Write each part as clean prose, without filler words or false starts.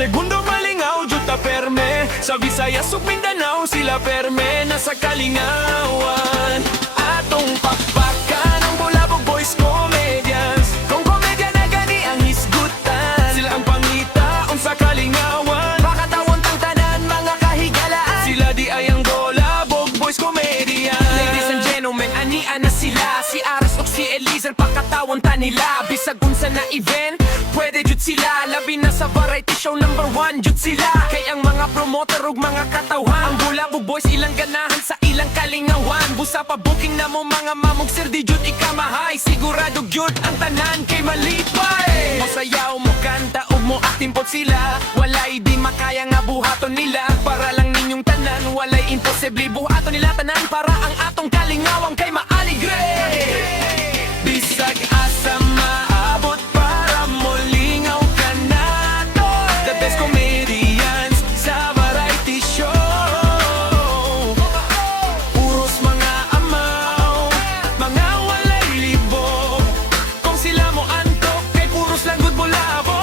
segundo malingaw, juta perme. Sa Visayas ug Mindanao, sila perme nasa kalingawan. Atong pakpakan ang Bulabog Boys Comedians. Kung komedya na gani ang hisgutan, sila ang pangitaon sa kalingawan. Makatawon tang tanan mga kahigalaan, sila di ay ang Bulabog Boys Comedians. Ladies and gentlemen, anian na sila, si Aras ug si Eliezer, pakatawon ta nila. Bisag unsa na event, pwede jud sila. Labi na sa variety show, number 1 jud sila. Kay ang mga promoter ug mga katawhan, ang Bulabog Boys ilang ganahan sa ilang kalingawan. Busa pa booking na mo mga mamog sir, di jud ikamahay. Sigurado gyud ang tanan kay malipay. Masayaw mo kanta ug mo aktimpot sila, walay di makaya nga buhaton nila. Para lang ninyong tanan, walay imposible buhaton nila tanan. Para ang atong kalingawang kay maaligre. Bisag asa maabot para molingaw ka nato. The best comedians sa variety show. Puros mga amaw, mga walay libog. Kung sila mo antok, kay puros lang good bulabog.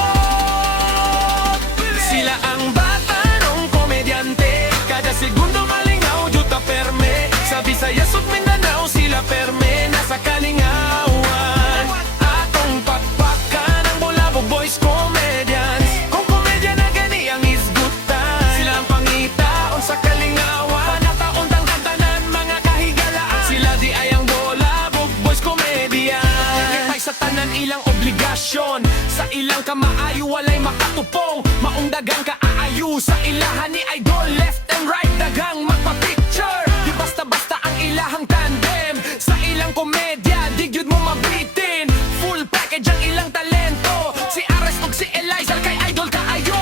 Sila ang bata nung komedyante, kada segundo malingaw, juta perme. Sa Visayas ug Mindanao, sila perme nasa kalingawan. Atong pakpakan ang Bulabog Boys Comedians. Kung komedya na gani ang hisgutan, sila ang pangitaon sa kalingawan. Nataon tang tanan mga kahigalaan, sila di ay ang Bulabog Boys Comedians. Kitay sa tanan ilang obligasyon, sa ilang kamaayo walay makatupong. Maong dagang kaayo sa ilahan ni idol, left and right dagang magpa-picture. Di basta-basta ang ilahang tandem, sa ilang komedya di gyud mo mabitin. Full package ang ilang talento, si Ares ug si Eliezer kay idol kaayo.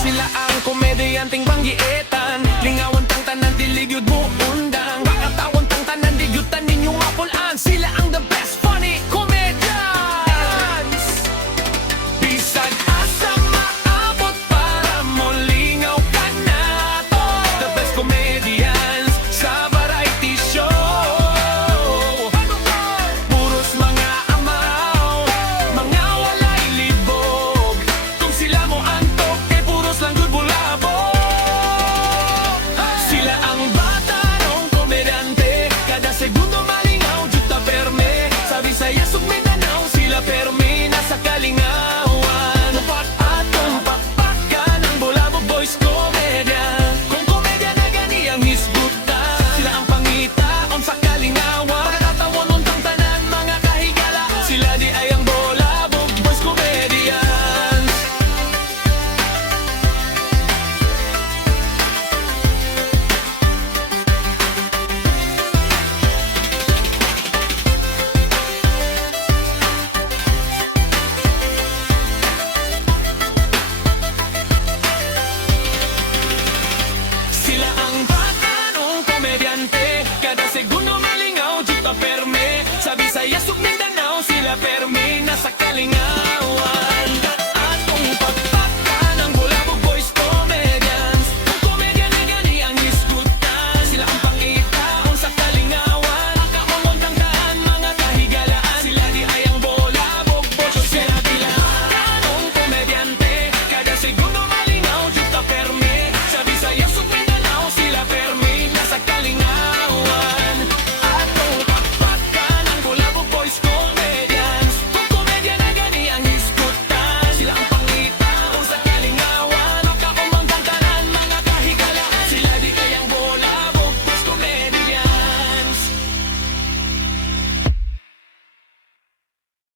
Sila ang komedyanting banggietan, lingawan tang tanan dili gyud mo undang. Bakatawon tang tanan di gyud tanin ninyo mapulan, sila ang the best funny comedians. Bisag asa maabot para molingaw ka nato. The best comedians sa variety show. Puros mga amaw, mga walay libog. Kung sila mo antok, kay puros lang good bulabog. Sila ang bata nung komedyante, kada segundo malingaw, juta perme. Sa Visayas ug Mindanao, sila perme nasa kalingawan. Atong pakpakan ang Bulabog Boys Comedian. Kung komedya na gani ang hisgutan, sila ang pangitaon sa kalingawan. Pagkatawon untang tanan mga kahigala, sila di ay ang Bulabog Boys Comedians. Sila ang bata nung komedyante, kada segundo malingaw, juta perme. Sa Visayas ug Mindanao, sila perme nasa kalingawan.